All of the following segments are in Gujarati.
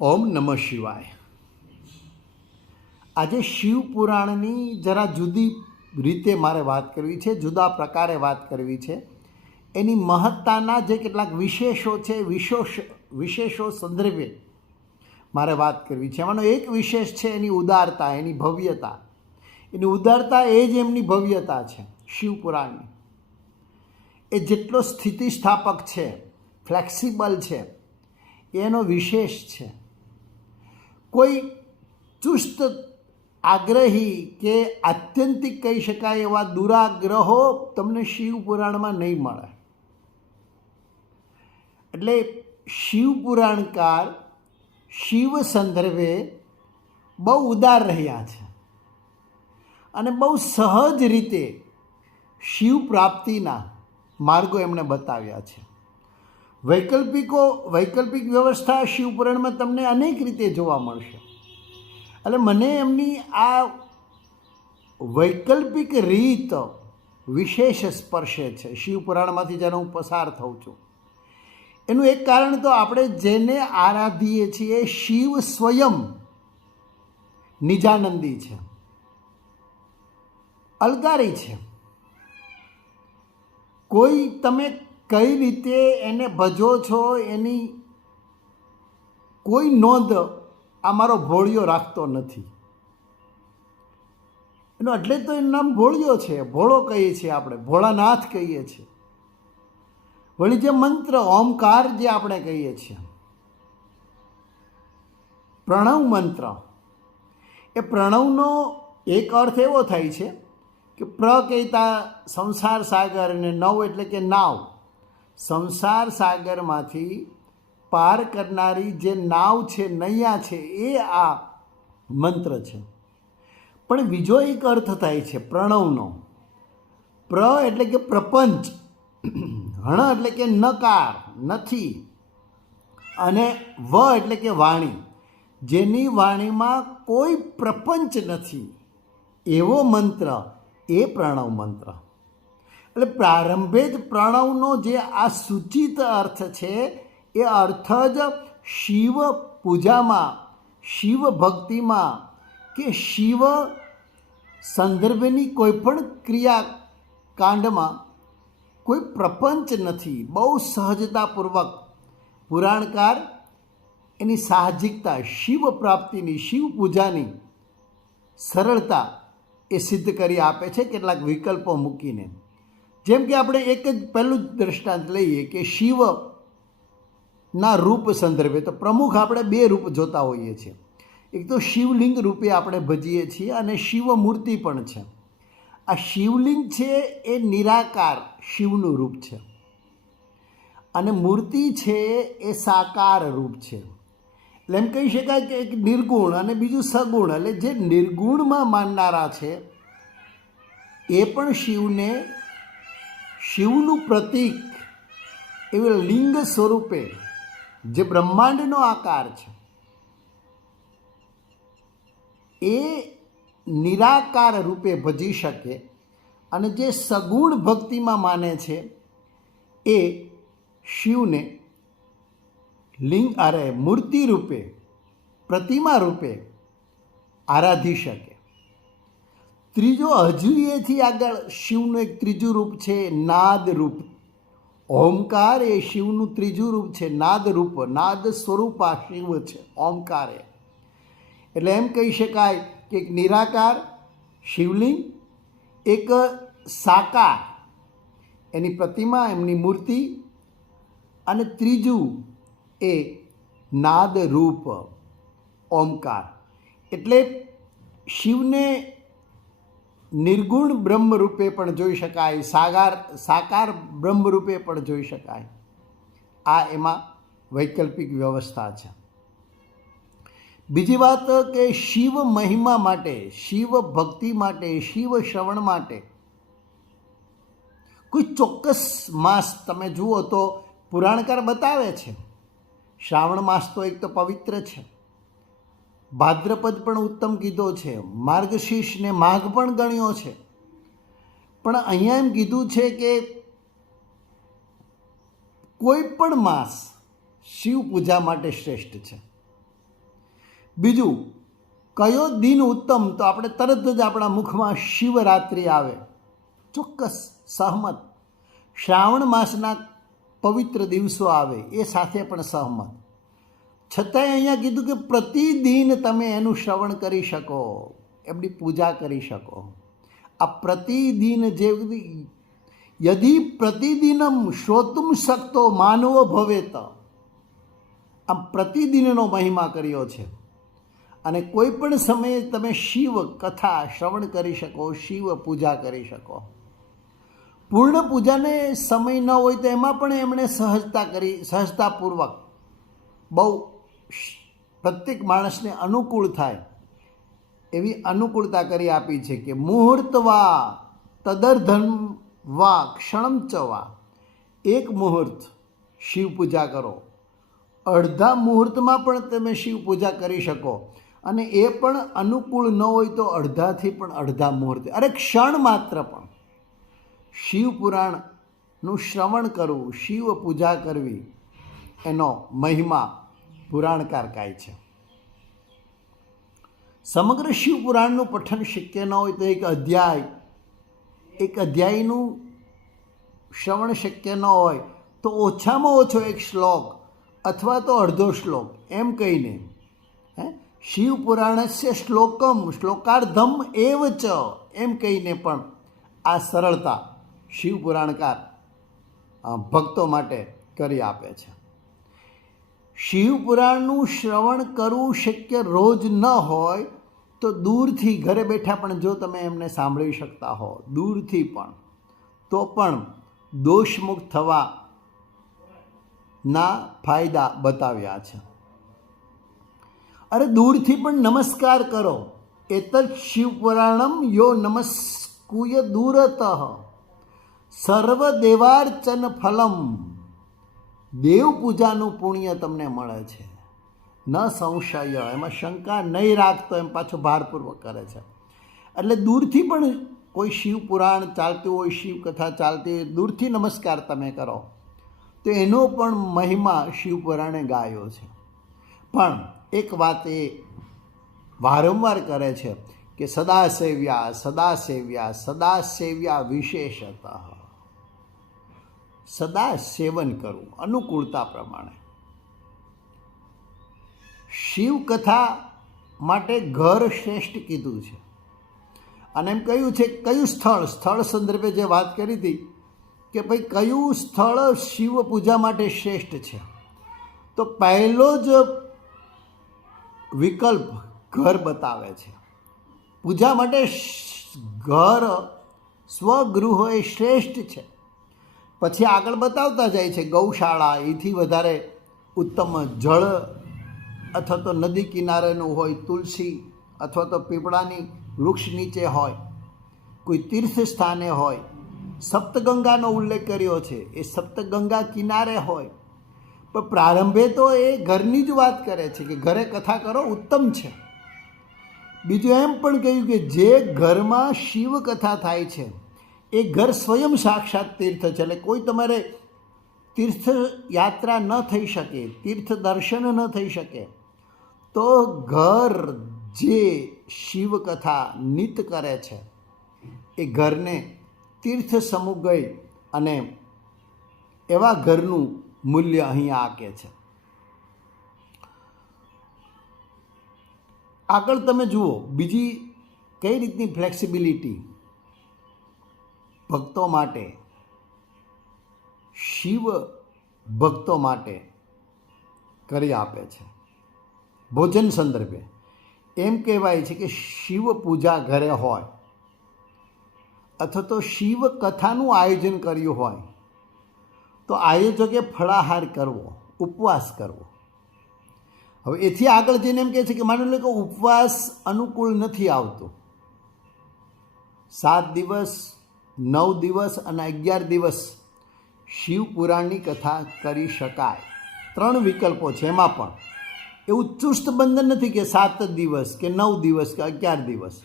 ઓમ નમઃ શિવાય. આજે શિવ પુરાણની જરા જુદી રીતે મારે વાત કરવી છે, જુદા પ્રકારે વાત કરવી છે. એની મહત્તાના જે કેટલાક વિશેષો છે, વિશેષ, વિશેષો સંદર્ભે મારે વાત કરવી છે. એમાંનો એક વિશેષ છે એની ઉદારતા, એની ભવ્યતા. એની ઉદારતા એ જ એમની ભવ્યતા છે, શિવ પુરાણની. એ જેટલો સ્થિતિસ્થાપક છે, ફ્લેક્સિબલ છે, એનો વિશેષ છે. કોઈ ચુસ્ત આગ્રહી કે આત્યંતિક કહી શકાય એવા દુરાગ્રહો તમને શિવ પુરાણમાં નહીં મળે. એટલે શિવ પુરાણકાર શિવ સંદર્ભે બહુ ઉદાર રહ્યા છે અને બહુ સહજ રીતે શિવ પ્રાપ્તિના માર્ગો એમણે બતાવ્યા છે. વૈકલ્પિકો, વૈકલ્પિક વ્યવસ્થા શિવપુરાણમાં તમને અનેક રીતે જોવા મળશે. એટલે મને એમની આ વૈકલ્પિક રીત વિશેષ સ્પર્શે છે. શિવપુરાણમાંથી જેનો હું પસાર થઉં છું. એનું એક કારણ તો આપણે જેને આરાધીએ છીએ શિવ સ્વયં નિજાનંદી છે. અલગારી છે. કોઈ તમે કઈ રીતે એને ભજો છો એની કોઈ નોંધ આ મારો ભોળિયો રાખતો નથી. એનો એટલે તો એનું નામ ભોળિયો છે, ભોળો કહીએ છીએ આપણે, ભોળાનાથ કહીએ છીએ. વળી જે મંત્ર ઓમકાર જે આપણે કહીએ છીએ, પ્રણવ મંત્ર, એ પ્રણવનો એક અર્થ એવો થાય છે કે પ્ર કહેતા સંસાર સાગર અને નવ એટલે કે નાવ. સંસાર સાગરમાંથી પાર કરનારી જે નાવ છે, નૈયા છે, એ આ મંત્ર છે. પણ બીજો એક અર્થ થાય છે, પ્રણવનો. પ્ર એટલે કે પ્રપંચ. હણ એટલે કે નકાર, નથી. અને વ એટલે કે વાણી. જેની વાણીમાં કોઈ પ્રપંચ નથી. એવો મંત્ર, એ પ્રણવ મંત્ર. એટલે પ્રારંભે જ પ્રણવનો જે આ સૂચિત અર્થ છે, એ અર્થ જ શિવ પૂજામાં, શિવ ભક્તિમાં કે શિવ સંદર્ભની કોઈપણ ક્રિયાકાંડમાં ક્રિયા કાંડમાં કોઈ પ્રપંચ નથી, બહુ સહજતાપૂર્વક પુરાણકાર એની સાહજિકતા, શિવ પ્રાપ્તિની, શિવ પૂજાની સરળતા એ સિદ્ધ કરી આપે છે કેટલાક વિકલ્પો મૂકીને. જેમ કે આપણે એક જ પહેલું જ દ્રષ્ટાંત લઈએ કે શિવ ના રૂપ સંદર્ભે તો પ્રમુખ આપણે બે રૂપ જોતા હોઈએ છીએ. એક તો શિવલિંગ રૂપે આપણે ભજીએ છીએ અને શિવ મૂર્તિ પણ છે. આ શિવલિંગ છે એ નિરાકાર શિવનું રૂપ છે. અને મૂર્તિ છે એ સાકાર રૂપ છે. એટલે એમ કહી શકાય કે એક નિર્ગુણ અને બીજું સગુણ, એટલે જે નિર્ગુણમાં માનનારા છે, એ પણ શિવને શિવનું પ્રતીક એવું લિંગ સ્વરૂપે જે બ્રહ્માંડનો આકાર છે, એ નિરાકાર રૂપે ભજી શકે અને જે સગુણ ભક્તિમાં માને છે, એ શિવને લિંગ, અરે મૂર્તિ રૂપે, પ્રતિમા રૂપે આરાધી શકે. ત્રીજો હજુ એથી આગળ શિવનું એક ત્રીજું રૂપ છે નાદ રૂપ ઓમકાર એ શિવનું ત્રીજું રૂપ છે નાદ રૂપ નાદ સ્વરૂપ આ શિવ છે ઓમકાર. એટલે એમ કહી શકાય કે એક નિરાકાર, શિવલિંગ, એક સાકાર. એની પ્રતિમા, એમની મૂર્તિ અને ત્રીજું એ નાદ રૂપ ઓમકાર. એટલે શિવને નિર્ગુણ બ્રહ્મ રૂપે પણ જોઈ શકાય, સાગાર, સાકાર બ્રહ્મરૂપે પણ જોઈ શકાય. આ એમાં વૈકલ્પિક વ્યવસ્થા છે. બીજી વાત કે શિવ મહિમા માટે, શિવ ભક્તિ માટે, શિવ શ્રવણ માટે કોઈ ચોક્કસ માસ તમે જુઓ તો પુરાણકાર બતાવે છે. શ્રાવણ માસ તો એક તો પવિત્ર છે. ભાદ્રપદ પણ ઉત્તમ કીધો છે, માર્ગશીર્ષને માઘ પણ ગણ્યો છે. પણ અહીંયા એમ કીધું છે કે કોઈ પણ માસ શિવ પૂજા માટે શ્રેષ્ઠ છે. બીજું, કયો દિન ઉત્તમ? તો આપણે તરત જ આપણા મુખમાં શિવરાત્રિ આવે. ચોક્કસ સહમત. શ્રાવણ માસના પવિત્ર દિવસો આવે, એ સાથે પણ સહમત. છતાંય અહીંયા કીધું કે પ્રતિદિન તમે એનું શ્રવણ કરી શકો, એમની પૂજા કરી શકો. આ પ્રતિદિન જે યદિ પ્રતિદિનમ શ્રોતુમ શકતો માનવો ભવેત. આમ પ્રતિદિનનો મહિમા કર્યો છે. અને કોઈ પણ સમયે તમે શિવ કથા શ્રવણ કરી શકો, શિવ પૂજા કરી શકો. પૂર્ણ પૂજાને સમય ન હોય તો એમાં પણ એમણે સહજતા કરી, સહજતાપૂર્વક બહુ પ્રત્યેક માણસને અનુકૂળ થાય, એવી અનુકૂળતા કરી આપી છે કે મુહૂર્ત વા તદર્ધન વા, ક્ષણમ ચવા એક મુહૂર્ત શિવ પૂજા કરો. અડધા મુહૂર્તમાં પણ તમે શિવ પૂજા કરી શકો. અને એ પણ અનુકૂળ ન હોય તો અડધાથી પણ અડધા મુહૂર્તે. અરે ક્ષણ માત્ર પણ. શિવ પુરાણનું શ્રવણ કરવું, શિવ પૂજા કરવી, એનો મહિમા પુરાણકાર કાય છે. સમગ્ર શિવ પુરાણનું પઠન શક્ય ન હોય તો એક અધ્યાય, એક અધ્યાયનું શ્રવણ શક્ય ન હોય તો ઓછામાં ઓછો એક શ્લોક અથવા તો અડધો શ્લોક એમ કહીને, હે શિવ પુરાણસ્ય શ્લોકમ, શ્લોકાર્ધમ એવ ચ એમ કહીને પણ આ સરળતા શિવ પુરાણકાર ભક્તો માટે કરી આપે છે. શિવ પુરાણનું શ્રવણ કરવું શક્ય રોજ ન હોય, તો દૂરથી ઘરે બેઠા પણ જો તમે એમને સાંભળી શકતા હો, દૂરથી પણ, તો પણ દોષમુક્ત થવા ના ફાયદા બતાવ્યા છે. અરે દૂરથી પણ નમસ્કાર કરો. એતત શિવપુરાણમ યો નમસ્કુય દૂરત. સર્વદેવાર્ચન ફલમ દેવ પૂજાનું પુણ્ય તમને મળે છે. ન સંશય, એમાં શંકા નહીં રાખતો, એમ પાછો ભારપૂર્વક કરે છે. એટલે દૂરથી પણ કોઈ શિવ પુરાણ ચાલતું હોય, શિવ કથા ચાલતી હોય, દૂરથી નમસ્કાર તમે કરો, તો એનો પણ મહિમા શિવ પુરાણે ગાયો છે. પણ એક વાત એ વારંવાર કરે છે કે સદા સેવ્યા સદા સેવ્યા સદા સેવ્યા વિશેષતઃ. સદા સેવન કરવું અનુકૂળતા પ્રમાણે. શિવકથા માટે ઘર શ્રેષ્ઠ કીધું છે. અને એમ કહ્યું છે, કયું સ્થળ? સ્થળ સંદર્ભે જે વાત કરી હતી કે ભાઈ, કયું સ્થળ શિવ પૂજા માટે શ્રેષ્ઠ છે? તો પહેલો જ વિકલ્પ ઘર બતાવે છે. પૂજા માટે ઘર સ્વગૃહ એ શ્રેષ્ઠ છે. પછી આગળ બતાવતા જાય છે ગૌશાળા, એથી વધારે ઉત્તમ જળ અથવા તો નદી કિનારેનું હોય, તુલસી અથવા તો પીપળાની વૃક્ષ નીચે હોય, કોઈ તીર્થ સ્થાને હોય. સપ્તગંગાનો ઉલ્લેખ કર્યો છે, એ સપ્તગંગા કિનારે હોય. પણ પ્રારંભે તો એ ઘરની જ વાત કરે છે કે ઘરે કથા કરો, ઉત્તમ છે. બીજું એમ પણ કહ્યું કે જે ઘરમાં શિવ કથા થાય છે એ ઘર સ્વયં સાક્ષાત તીર્થ છે. એટલે કોઈ તમારે તીર્થ યાત્રા ન થઈ શકે, તીર્થ દર્શન ન થઈ શકે, તો ઘર જે શિવકથા નિત કરે છે, એ ઘરને તીર્થ સમૂહ ગઈ અને એવા ઘરનું મૂલ્ય અહીંયા આકે છે. આગળ તમે જુઓ, બીજી કઈ રીતની ફ્લેક્સિબિલિટી ભક્તો માટે, શિવ ભક્તો માટે કરી આપે છે. ભોજન સંદર્ભે એમ કહેવાય છે કે શિવ પૂજા ઘરે હોય અથવા તો શિવ કથાનું આયોજન કર્યું હોય, તો આયોજકે ફળાહાર કરવો, ઉપવાસ કરવો. હવે એથી આગળ જઈને એમ કહે છે કે માની લો કે ઉપવાસ અનુકૂળ નથી આવતો. સાત દિવસ નવ દિવસ અને અગિયાર દિવસ શિવ પુરાણની કથા કરી શકાય. ત્રણ વિકલ્પો છે એમાં પણ. એવું ચુસ્ત બંધન નથી કે સાત દિવસ કે નવ દિવસ કે અગિયાર દિવસ.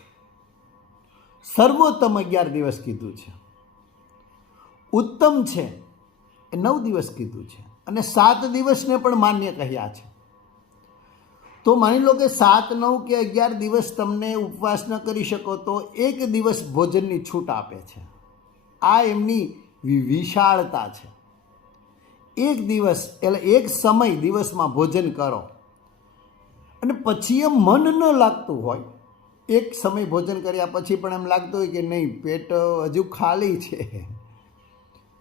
સર્વોત્તમ અગિયાર દિવસ કીધું છે. ઉત્તમ છે એ નવ દિવસ કીધું છે અને સાત દિવસને પણ માન્ય કહ્યા છે. તો માની લો કે સાત, નવ કે અગિયાર દિવસ તમને ઉપવાસ ન કરી શકો તો એક દિવસ ભોજનની છૂટ આપે છે. આ એમની વિશાળતા છે. એક દિવસ, એટલે એક સમય દિવસમાં ભોજન કરો. અને પછી એમ મન ન લાગતું હોય. એક સમય ભોજન કર્યા પછી પણ એમ લાગતું હોય કે નહીં, પેટ હજુ ખાલી છે.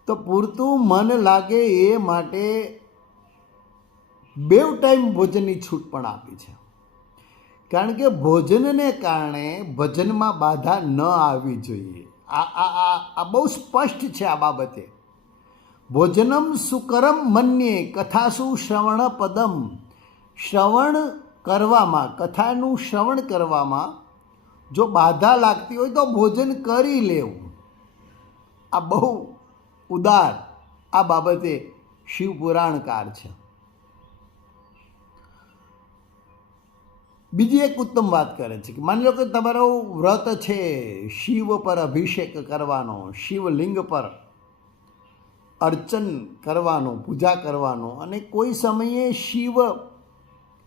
તો પૂરતું મન લાગે એ માટે બેવ ટાઈમ ભોજનની છૂટ પણ આપી છે. કારણ કે ભોજનને કારણે ભજનમાં બાધા ન આવવી જોઈએ. આ આ આ બહુ સ્પષ્ટ છે આ બાબતે. ભોજનમ સુકરમ મન્યે કથાસુ શ્રવણ પદમ. શ્રવણ કરવામાં, કથાનું શ્રવણ કરવામાં જો બાધા લાગતી હોય તો ભોજન કરી લેવું. આ બહુ ઉદાર આ બાબતે શિવ પુરાણકાર છે. બીજી એક ઉત્તમ વાત કરે છે કે માની લો કે તમારો વ્રત છે, શિવ પર અભિષેક કરવાનો, શિવલિંગ પર અર્ચન કરવાનો, પૂજા કરવાનો અને કોઈ સમયે શિવ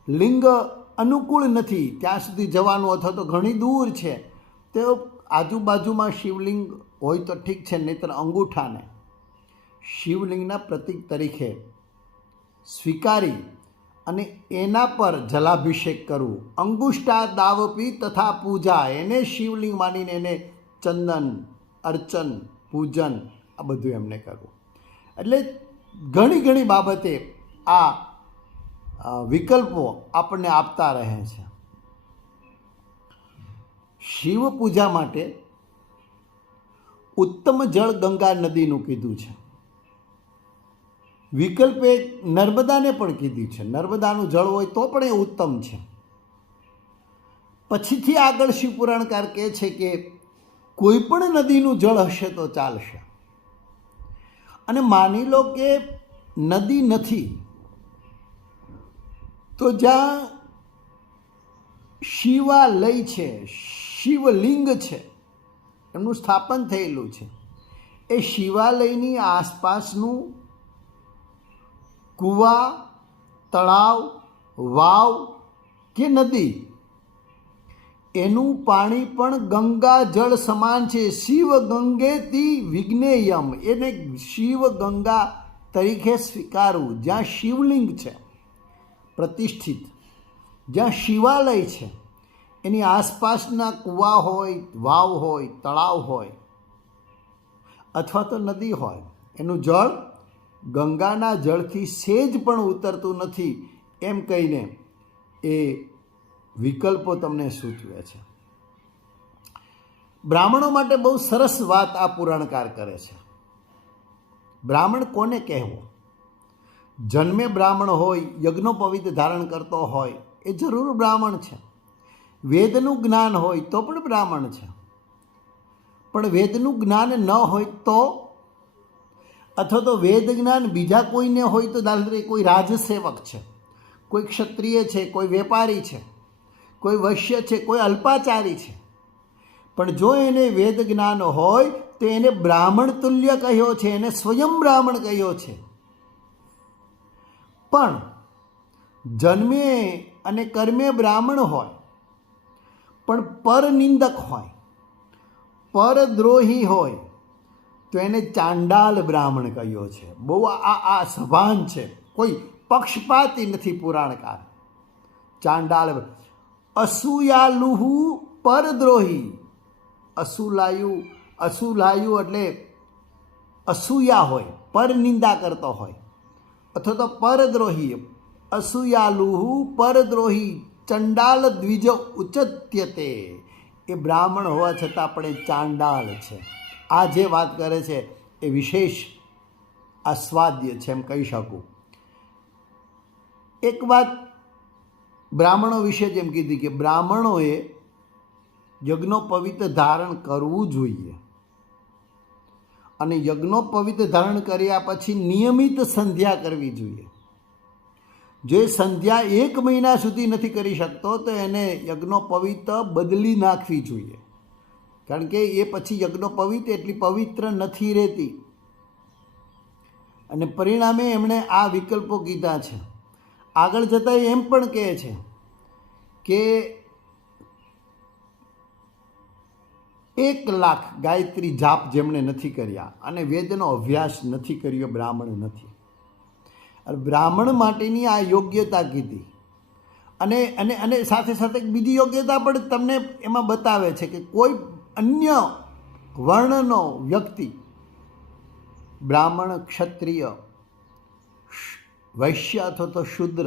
લિંગ અનુકૂળ નથી, ત્યાં સુધી જવાનું અથવા તો ઘણી દૂર છે, તો આજુબાજુમાં શિવલિંગ હોય તો ઠીક છે, નહીતર અંગૂઠાને શિવલિંગના પ્રતીક તરીકે સ્વીકારી અને એના પર જલાભિષેક કરવું. અંગુષ્ટા દાવપી તથા પૂજા, એને શિવલિંગ માનીને એને ચંદન, અર્ચન, પૂજન, આ બધું એમને કરવું. એટલે ઘણી ઘણી બાબતે આ વિકલ્પો આપણને આપતા રહે છે. શિવ પૂજા માટે ઉત્તમ જળ ગંગા નદીનું કીધું છે. વિકલ્પે નર્મદાને પણ કીધી છે. નર્મદાનું જળ હોય તો પણ એ ઉત્તમ છે. પછીથી આગળ શિવપુરાણકાર કહે છે કે કોઈ પણ નદીનું જળ હશે તો ચાલશે. અને માની લો કે નદી નથી, તો જ્યાં શિવાલય છે, શિવલિંગ છે, એમનું સ્થાપન થયેલું છે. એ શિવાલયની આસપાસનું કૂવા, તળાવ, વાવ કે નદી? એનું પાણી પણ ગંગા જળ સમાન છે. શિવ ગંગેતી વિજ્ઞેયમ એને શિવ ગંગા તરીકે સ્વીકારવું. જ્યાં શિવલિંગ છે, પ્રતિષ્ઠિત. જ્યાં શિવાલય છે, એની આસપાસના કૂવા હોય, વાવ હોય, તળાવ હોય, અથવા તો નદી હોય, એનું જળ ગંગાના જળથી સેજ પણ ઉતરતું નથી એમ કહીને એ વિકલ્પો તમને સૂચવે છે. બ્રાહ્મણો માટે બહુ સરસ વાત આ પુરાણકાર કરે છે. બ્રાહ્મણ કોને કહેવો? જન્મે બ્રાહ્મણ હોય, યજ્ઞોપવિત ધારણ કરતો હોય, એ જરૂર બ્રાહ્મણ છે. વેદનું જ્ઞાન હોય તો પણ બ્રાહ્મણ છે. પણ વેદનું જ્ઞાન ન હોય તો અથવા તો વેદ જ્ઞાન બીજા કોઈને હોય તો દાખલા કોઈ રાજસેવક છે, કોઈ ક્ષત્રિય છે, કોઈ વેપારી છે, કોઈ વૈશ્ય છે, કોઈ અલ્પાચારી છે. પણ જો એને વેદ જ્ઞાન હોય તો એને બ્રાહ્મણ તુલ્ય કહ્યો છે, એને સ્વયં બ્રાહ્મણ કહ્યો છે. પણ જન્મે અને કર્મે બ્રાહ્મણ હોય, પણ પરનિંદક હોય, પરદ્રોહી હોય તો એને ચાંડાલ બ્રાહ્મણ કહ્યો છે. બહુ આ આ સભાન છે. કોઈ પક્ષપાતી નથી પુરાણકાર. ચાંડાલ અસુયાલુહુ પરદ્રોહી. અસુલાયુ અસુલાયુ એટલે અસૂયા હોય, પરનિંદા કરતો હોય. અથવા તો પરદ્રોહી. અસૂયાલુહુ પરદ્રોહી. ચંડાલ દ્વિજ ઉચત્યતે. એ બ્રાહ્મણ હોવા છતાં પણ એ ચાંડાલ છે. આ જે વાત કરે છે, એ વિશેષ આસ્વાદ્ય છે એમ કહી શકું. એક વાત બ્રાહ્મણો વિશે જેમ કીધી કે બ્રાહ્મણોએ યજ્ઞોપવિત ધારણ કરવું જોઈએ. અને યજ્ઞોપવિત ધારણ કર્યા પછી નિયમિત સંધ્યા કરવી જોઈએ. જો સંધ્યા એક મહિના સુધી નથી કરી શકતો, તો એને યજ્ઞોપવિત બદલી નાખવી જોઈએ. કારણ કે એ પછી યજ્ઞોપવિત એટલી પવિત્ર નથી રહેતી. અને પરિણામે એમણે આ વિકલ્પો કીધા છે. આગળ જતાં એમ પણ કહે છે કે એક લાખ ગાયત્રી જાપ જેમણે નથી કર્યા અને વેદનો અભ્યાસ નથી કર્યો, બ્રાહ્મણ નથી. અને બ્રાહ્મણ માટેની આ યોગ્યતા કીધી. અને અને અને સાથે સાથે બીજી યોગ્યતા પણ તમને એમાં બતાવે છે કે કોઈ અન્ય વર્ણનો વ્યક્તિ, બ્રાહ્મણ, ક્ષત્રિય વૈશ્ય અથવા તો શુદ્ર.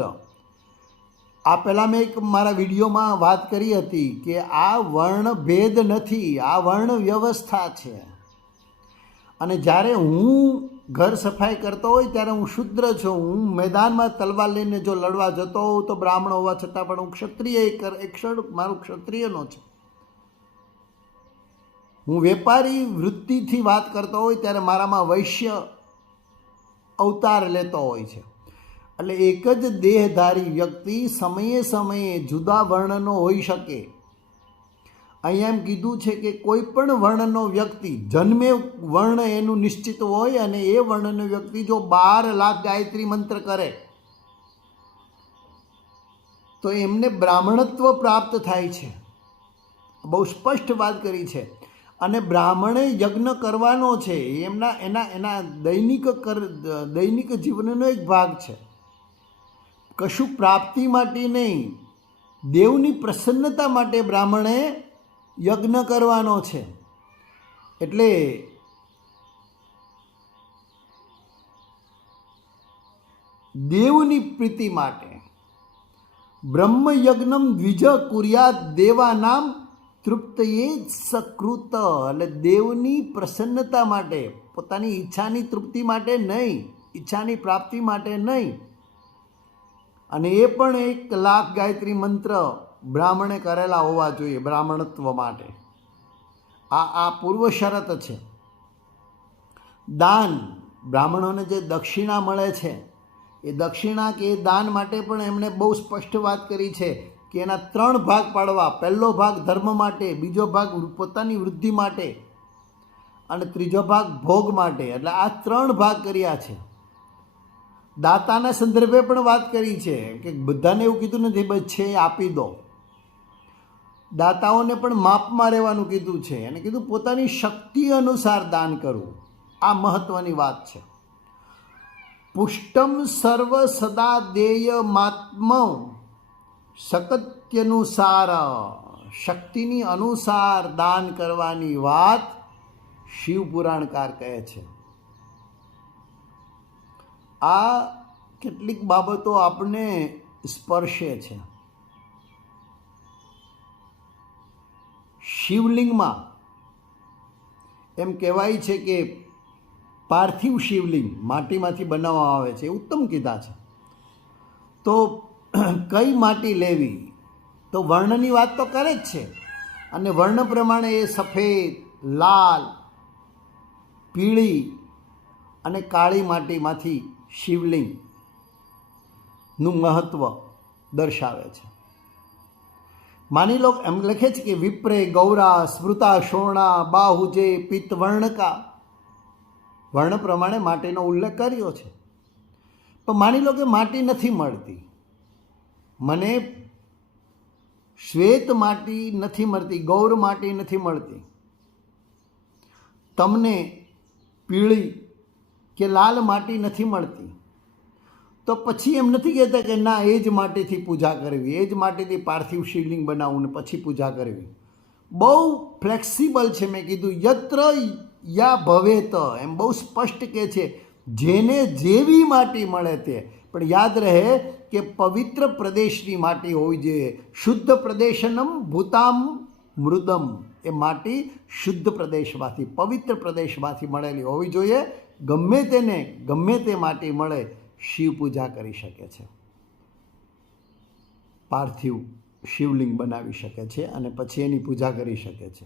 આ પહેલાં મેં એક મારા વિડીયોમાં વાત કરી હતી કે આ વર્ણ ભેદ નથી, આ વર્ણ વ્યવસ્થા છે. અને જ્યારે હું ઘર સફાઈ કરતો હોય ત્યારે હું શુદ્ર છું. હું મેદાનમાં તલવાર લઈને જો લડવા જતો હોઉં તો બ્રાહ્મણ હોવા છતાં પણ હું ક્ષત્રિય એક ક્ષણ મારું ક્ષત્રિયનો છે. હું વેપારી વૃત્તિથી વાત કરતો હોય ત્યારે મારામાં વૈશ્ય અવતાર લેતો હોય છે. એટલે એક જ દેહધારી વ્યક્તિ સમયે સમયે જુદા વર્ણનો હોઈ શકે. અહીંયા એમ કીધું છે કે કોઈ પણ વર્ણનો વ્યક્તિ, જન્મે વર્ણ એનું નિશ્ચિત હોય અને એ વર્ણનો વ્યક્તિ જો બાર લાખ ગાયત્રી મંત્ર કરે, તો એમને બ્રાહ્મણત્વ પ્રાપ્ત થાય છે. બહુ સ્પષ્ટ વાત કરી છે. અને બ્રાહ્મણે યજ્ઞ કરવાનો છે એમના, એના એના દૈનિક કર, દૈનિક જીવનનો એક ભાગ છે. કશું પ્રાપ્તિ માટે નહીં, દેવની પ્રસન્નતા માટે બ્રાહ્મણે યજ્ઞ કરવાનો છે. એટલે દેવની પ્રીતિ માટે બ્રહ્મ યજ્ઞમ દ્વિજ કુર્યાત દેવાનામ તૃપ્તયે સકૃત એટલે દેવની પ્રસન્નતા માટે, પોતાની ઈચ્છાની તૃપ્તિ માટે નહીં, ઈચ્છાની પ્રાપ્તિ માટે નહીં. અને એ પણ એક લાખ ગાયત્રી મંત્ર બ્રાહ્મણે કરેલા હોવા જોઈએ, બ્રાહ્મણત્વ માટે. આ આ પૂર્વ શરત છે. દાન, બ્રાહ્મણોને જે દક્ષિણા મળે છે, એ દક્ષિણા કે એ દાન માટે પણ એમણે બહુ સ્પષ્ટ વાત કરી છે. કે એના ત્રણ ભાગ પાડવા. પહેલો ભાગ ધર્મ માટે, બીજો ભાગ પોતાની વૃદ્ધિ માટે અને ત્રીજો ભાગ ભોગ માટે. એટલે આ ત્રણ ભાગ કર્યા છે. દાતાના સંદર્ભે પણ વાત કરી છે કે બધાને એવું કીધું નથી, બસ છે, આપી દો. દાતાઓને પણ માપમાં રહેવાનું કીધું છે અને કીધું, પોતાની શક્તિ અનુસાર દાન કરવું આ મહત્વની વાત છે. પુષ્ટમ સર્વ સદા દેય માત્મ શકત્યનુસાર શક્તિની અનુસાર દાન કરવાની વાત શિવ પુરાણકાર કહે છે. આ કેટલીક બાબતો આપણને સ્પર્શે છે. શિવલિંગમાં એમ કહેવાય છે કે પાર્થિવ શિવલિંગ માટીમાંથી બનાવવામાં આવે છે ઉત્તમ કીધા છે. તો કઈ માટી લેવી તો વર્ણની વાત તો કરે જ છે. અને વર્ણ પ્રમાણે એ સફેદ, લાલ, પીળી અને કાળી માટીમાંથી શિવલિંગનું મહત્ત્વ દર્શાવે છે. માની લો એમ લખે છે કે વિપ્રે, ગૌરા, સ્મૃતા, શોણા, બાહુજે પિત્તવર્ણકા વર્ણ પ્રમાણે માટીનો ઉલ્લેખ કર્યો છે. પણ માની લો કે માટી નથી મળતી. મને શ્વેત માટી નથી મળતી, ગૌર માટી નથી મળતી. તમને પીળી કે લાલ માટી નથી મળતી. તો પછી એમ નથી કહેતા કે ના, એ જ માટીથી પૂજા કરવી, એ જ માટીથી પાર્થિવ શિવલિંગ બનાવવું ને પછી પૂજા કરવી. બહુ ફ્લેક્સિબલ છે મેં કીધું, યત્ર યા ભવેત. એમ બહુ સ્પષ્ટ કે છે, જેને જેવી માટી મળે તે પણ યાદ રહે કે પવિત્ર પ્રદેશની માટી હોવી જોઈએ. શુદ્ધ પ્રદેશનમ ભૂતામ મૃદમ. એ માટી શુદ્ધ પ્રદેશમાંથી, પવિત્ર પ્રદેશમાંથી મળેલી હોવી જોઈએ. ગમે તેને, ગમે તે માટી મળે, શિવ પૂજા કરી શકે છે. પાર્થિવ શિવલિંગ બનાવી શકે છે અને પછી એની પૂજા કરી શકે છે.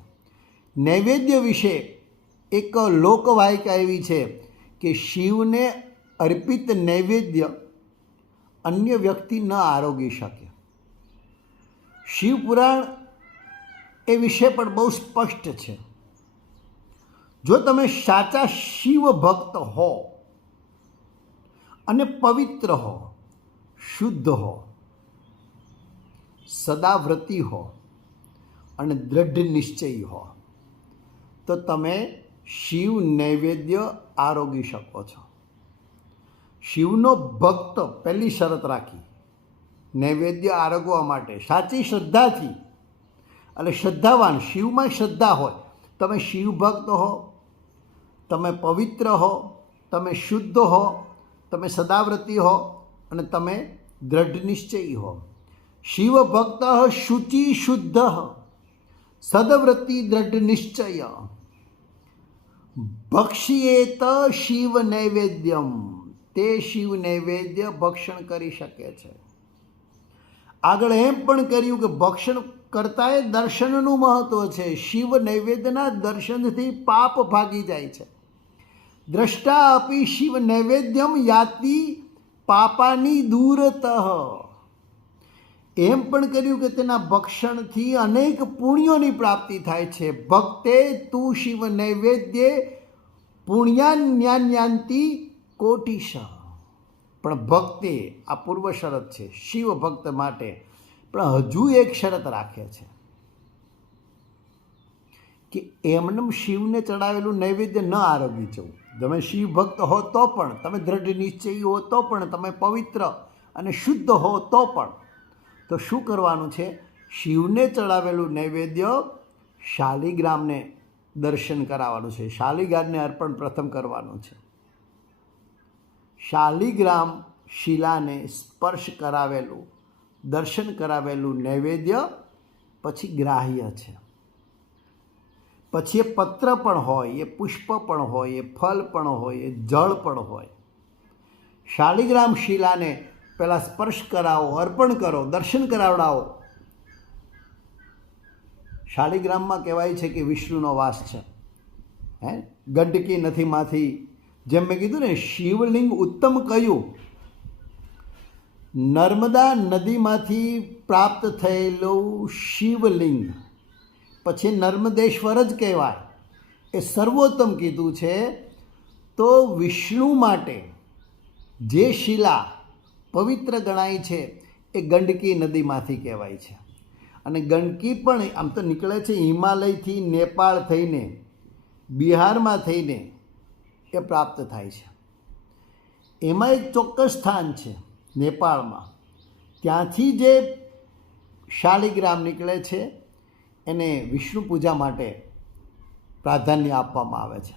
નૈવેદ્ય વિશે એક લોકવાયકા એવી છે કે શિવને અર્પિત નૈવેદ્ય અન્ય વ્યક્તિ ન આરોગી શકે. શિવ પુરાણ એ વિશે પણ બહુ સ્પષ્ટ છે. જો તમે સાચા શિવ ભક્ત હો અને પવિત્ર હો, શુદ્ધ હો, સદાવ્રતી હો અને દ્રઢ નિશ્ચયી હો, તો તમે શિવ નૈવેદ્ય આરોગી શકો છો. શિવનો ભક્ત પહેલી શરત રાખી. નૈવેદ્ય આરોગવા માટે સાચી શ્રદ્ધાથી. એટલે શ્રદ્ધાવાન, શિવમાં શ્રદ્ધા હોય. તમે શિવ ભક્ત હો, તમે પવિત્ર હો, તમે શુદ્ધ હો, તમે સદાવ્રતી હો અને તમે દ્રઢ નિશ્ચયી હો. શિવ ભક્ત શુચિ શુદ્ધ, સદવ્રતિ દ્રઢ નિશ્ચય. ભક્ષ્યેત શિવ નૈવેદ્યમ. તે શિવ નૈવેદ્ય ભક્ષણ કરી શકે છે. આગળ એમ પણ કર્યું કે ભક્ષણ કરતાંય દર્શનનું મહત્વ છે. શિવ નૈવેદ્યના દર્શનથી પાપ ભાગી જાય છે. દ્રષ્ટા અપી શિવ નૈવેદ્યમ યાતિ પાપાની દૂરતઃ. એમ પણ કર્યું કે તેના ભક્ષણથી અનેક પુણ્યોની પ્રાપ્તિ થાય છે. ભક્તે તું શિવ નૈવેદ્ય પુણ્યાન્યાન્યાંતિ કોટિશ. પણ ભક્તિ, આ પૂર્વ શરત છે, શિવ ભક્ત માટે, પણ હજુ એક શરત રાખે છે. કે એમનેમ શિવને ચડાવેલું નૈવેદ્ય ન આરોગી જવું. તમે શિવ ભક્ત હો તો પણ, તમે દ્રઢ નિશ્ચયી હો તો પણ, તમે પવિત્ર અને શુદ્ધ હો તો પણ. તો શું કરવાનું છે? શિવને ચડાવેલું નૈવેદ્ય શાલિગ્રામને દર્શન કરાવવાનું છે. શાલિગ્રામને અર્પણ પ્રથમ કરવાનું છે. શાલિગ્રામ શિલાને સ્પર્શ કરાવેલું, દર્શન કરાવેલું નૈવેદ્ય પછી ગ્રાહ્ય છે. પછી એ પત્ર પણ હોય, એ પુષ્પ પણ હોય, એ ફલ પણ હોય, એ જળ પણ હોય. શાલિગ્રામ શિલાને પહેલાં સ્પર્શ કરાવો, અર્પણ કરો, દર્શન કરાવડાવો. શાલિગ્રામમાં કહેવાય છે કે વિષ્ણુનો વાસ છે. હે? ગંડકી નથી માંથી જેમ મેં કીધું ને, શિવલિંગ ઉત્તમ કયું? નર્મદા નદીમાંથી પ્રાપ્ત થયેલું શિવલિંગ. પછી નર્મદેશ્વર જ કહેવાય. એ સર્વોત્તમ કીધું છે. તો વિષ્ણુ માટે જે શિલા પવિત્ર ગણાય છે, એ ગંડકી નદીમાંથી કહેવાય છે. અને ગંડકી પણ આમ તો નીકળે છે હિમાલયથી નેપાળ થઈને, બિહારમાં થઈને એ પ્રાપ્ત થાય છે. એમાં એક ચોક્કસ સ્થાન છે નેપાળમાં. ત્યાંથી જે શાલિગ્રામ નીકળે છે, એને વિષ્ણુ પૂજા માટે પ્રાધાન્ય આપવામાં આવે છે.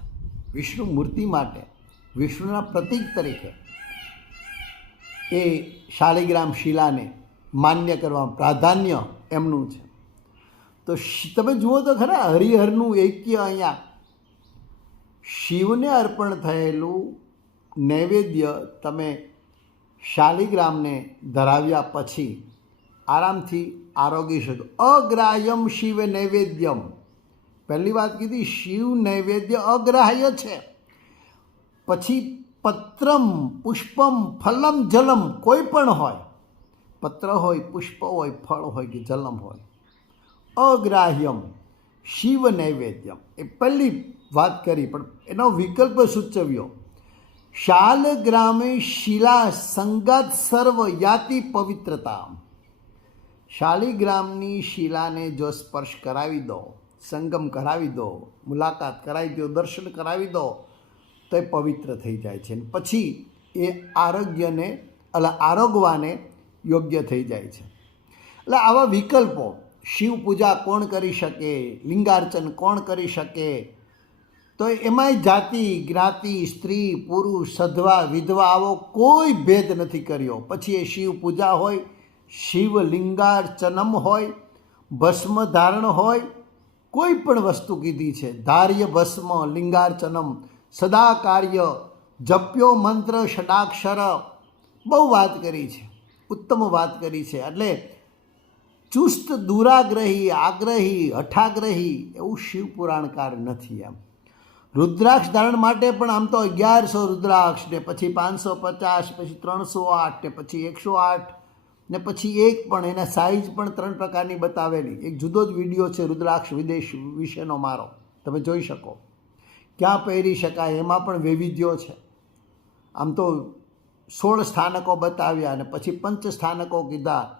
વિષ્ણુ મૂર્તિ માટે, વિષ્ણુના પ્રતીક તરીકે એ શાલિગ્રામ શિલાને માન્ય કરવા પ્રાધાન્ય એમનું છે. તો તમે જુઓ તો ખરા હરિહરનું ઐક્ય અહીંયા શિવને અર્પણ થયેલું નૈવેદ્ય તમે શાલિગ્રામને ધરાવ્યા પછી આરામથી આરોગી શકો અગ્રાહ્યમ શિવ નૈવેદ્યમ. પહેલી વાત કીધી, શિવ નૈવેદ્ય અગ્રાહ્ય છે. પછી પત્રમ, પુષ્પમ, ફલમ, જલમ કોઈ પણ હોય, પત્ર હોય, પુષ્પ હોય, ફળ હોય કે જલમ હોય, અગ્રાહ્યમ શિવ નૈવેદ્યમ. એ પહેલી વાત કરી, પણ એનો વિકલ્પ સૂચવ્યો. શાલ ગ્રામે શિલા સંગાત સર્વ યાતિ પવિત્રતા શાલિગ્રામની શિલાને જો સ્પર્શ કરાવી દો, સંગમ કરાવી દો, મુલાકાત કરાવી દો, દર્શન કરાવી દો, તો એ પવિત્ર થઈ જાય છે. પછી એ આરોગ્યને એટલે આરોગવાને યોગ્ય થઈ જાય છે. એટલે આવા વિકલ્પો, શિવ પૂજા કોણ કરી શકે? લિંગાર્ચન કોણ કરી શકે? તો એમાંય જાતિ, જ્ઞાતિ, સ્ત્રી, પુરુષ, સધવા, વિધવા આવો કોઈ ભેદ નથી કર્યો. પછી એ શિવ પૂજા હોય, શિવ લિંગાર્ચનમ હોય, ભસ્મ ધારણ હોય, કોઈ પણ વસ્તુ કીધી છે. ધાર્ય ભસ્મ, લિંગાર્ચનમ સદા કાર્ય જપ્યો મંત્ર, ષડાક્ષર, બહુ વાત કરી છે. ઉત્તમ વાત કરી છે. એટલે ચુસ્ત દુરાગ્રહી, આગ્રહી, હઠાગ્રહી એવું શિવ પુરાણકાર નથી એમ. રુદ્રાક્ષ ધારણ માટે પણ આમ તો અગિયારસો રુદ્રાક્ષ, ને પછી પાંચસો પચાસ પછી ત્રણસો આઠ, ને પછી એકસો આઠ, ને પછી એક પણ, એના સાઇઝ પણ ત્રણ પ્રકારની બતાવેલી. એક જુદો જ વીડિયો છે રુદ્રાક્ષ વિદેશ વિશેનો મારો. તમે જોઈ શકો. ક્યાં પહેરી શકાય એમાં પણ વૈવિધ્યો છે. આમ તો સોળ સ્થાનકો બતાવ્યા અને પછી પંચ સ્થાનકો કીધા.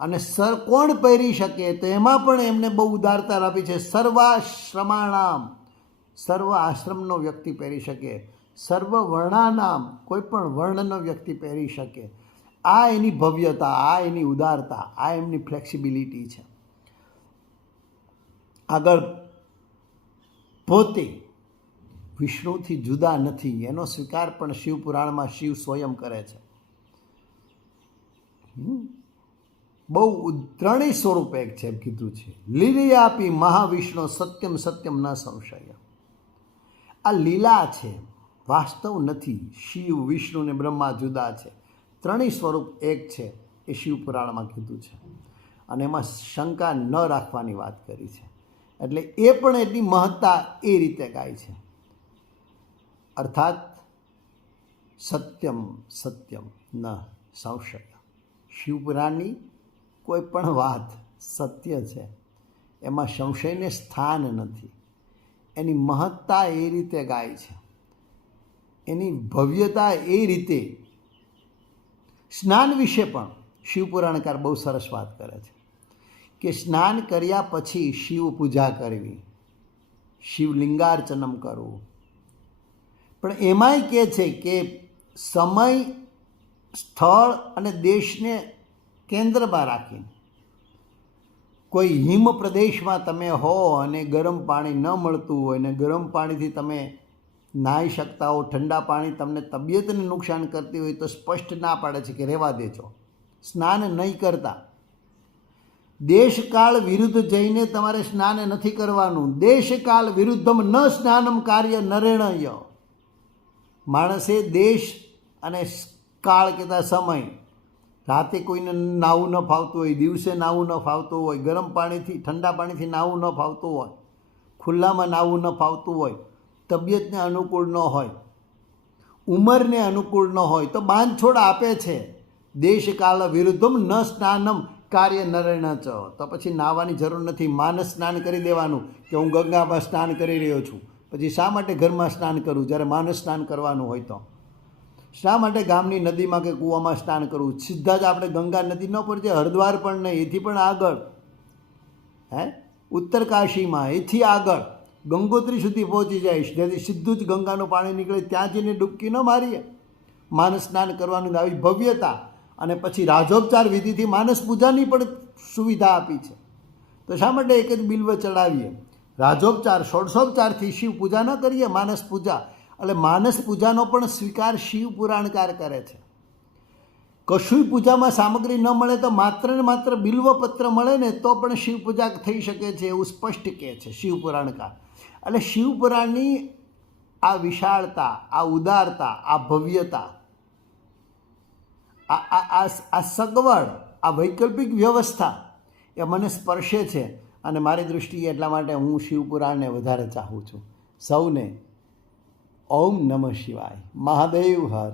અને સર કોણ પહેરી શકે તો એમાં પણ એમને બહુ ઉદારતા આપી છે. સર્વાશ્રમાણામ. સર્વ આશ્રમનો વ્યક્તિ પહેરી શકે. સર્વ વર્ણાનામ કોઈ પણ વર્ણનો વ્યક્તિ પહેરી શકે. આ એની ભવ્યતા, આ એની ઉદારતા, આ એમની ફ્લેક્સિબિલિટી છે. આગળ, પોતે વિષ્ણુથી જુદા નથી. એનો સ્વીકાર પણ શિવ પુરાણમાં શિવ સ્વયં કરે છે. બહુ ત્રણેય સ્વરૂપ એક છે એમ કીધું છે. લીલી આપી મહાવિષ્ણુ સત્યમ સત્યમ ન સંશય. આ લીલા છે, વાસ્તવ નથી. શિવ, વિષ્ણુ ને બ્રહ્મા જુદા છે. ત્રણેય સ્વરૂપ એક છે એ શિવપુરાણમાં કીધું છે. અને એમાં શંકા ન રાખવાની વાત કરી છે. એટલે એ પણ એટલી મહત્તા એ રીતે ગાય છે. અર્થાત, સત્યમ સત્યમ ન સંશય. શિવપુરાણની કોઈ પણ વાત સત્ય છે. એમાં સંશયને સ્થાન નથી. એની મહત્તા એ રીતે ગાય છે. એની ભવ્યતા એ રીતે સ્નાન વિશે પણ શિવપુરાણકાર બહુ સરસ વાત કરે છે કે સ્નાન કર્યા પછી શિવ પૂજા કરવી શિવલિંગાર્ચનમ કરવું. પણ એમાંય કહે છે કે સમય, સ્થળ અને દેશને કેન્દ્રમાં રાખીને કોઈ હિમ પ્રદેશમાં તમે હો અને ગરમ પાણી ન મળતું હોય ને ગરમ પાણીથી તમે નાહી શકતા હો, ઠંડા પાણી તમને તબિયતને નુકસાન કરતી હોય તો સ્પષ્ટ ના પાડે છે કે રહેવા દેજો. સ્નાન નહીં કરતા. દેશકાળ વિરુદ્ધ જઈને તમારે સ્નાન નથી કરવાનું. દેશકાળ વિરુદ્ધમ ન સ્નાનમ કાર્ય નરેણય. માણસે દેશ અને કાળ કહેતા સમય રાતે કોઈને નાવું ન ફાવતું હોય, દિવસે નાવું ન ફાવતું હોય, ગરમ પાણીથી, ઠંડા પાણીથી નાવું ન ફાવતું હોય, ખુલ્લામાં નાવું ન ફાવતું હોય, તબિયતને અનુકૂળ ન હોય, ઉંમરને અનુકૂળ ન હોય, તો બાંધછોડ આપે છે. દેશકાલ વિરુદ્ધમ ન સ્નાનમ કાર્ય નરેણ ચ. તો પછી નાહવાની જરૂર નથી. માનસ સ્નાન કરી દેવાનું કે હું ગંગામાં સ્નાન કરી રહ્યો છું. પછી શા માટે ઘરમાં સ્નાન કરું? જ્યારે માનસ સ્નાન કરવાનું હોય તો. શા માટે ગામની નદીમાં કે કૂવામાં સ્નાન કરવું? સીધા જ આપણે ગંગા નદી ન પર જે હરદ્વાર પણ નહીં, એથી પણ આગળ. હે? ઉત્તરકાશીમાં, એથી આગળ. ગંગોત્રી સુધી પહોંચી જઈશ. જેથી સીધું જ ગંગાનું પાણી નીકળે. ત્યાં જઈને ડૂબકી ન મારીએ. માનસ સ્નાન કરવાનું આવી ભવ્યતા અને પછી રાજોપચાર વિધિથી માનસ પૂજાની પણ સુવિધા આપી છે. તો શા માટે એક જ બિલ્વ ચડાવીએ? રાજોપચાર, ષોડશોપચારથી શિવ પૂજા ન કરીએ? માનસ પૂજા. એટલે માનસ પૂજાનો પણ સ્વીકાર શિવ પુરાણકાર કરે છે. કશું પૂજામાં સામગ્રી ન મળે તો માત્ર ને માત્ર બિલ્વપત્ર મળે ને તો પણ શિવ પૂજા થઈ શકે છે એવું સ્પષ્ટ કહે છે શિવ પુરાણકાર. એટલે શિવ પુરાણની આ વિશાળતા, આ ઉદારતા, આ ભવ્યતા, આ આ આ સગવડ, આ વૈકલ્પિક વ્યવસ્થા એ મને સ્પર્શે છે અને મારી દૃષ્ટિએ એટલા માટે હું શિવપુરાણને વધારે ચાહું છું. સૌને ઓમ નમઃ શિવાય. મહાદેવ હર.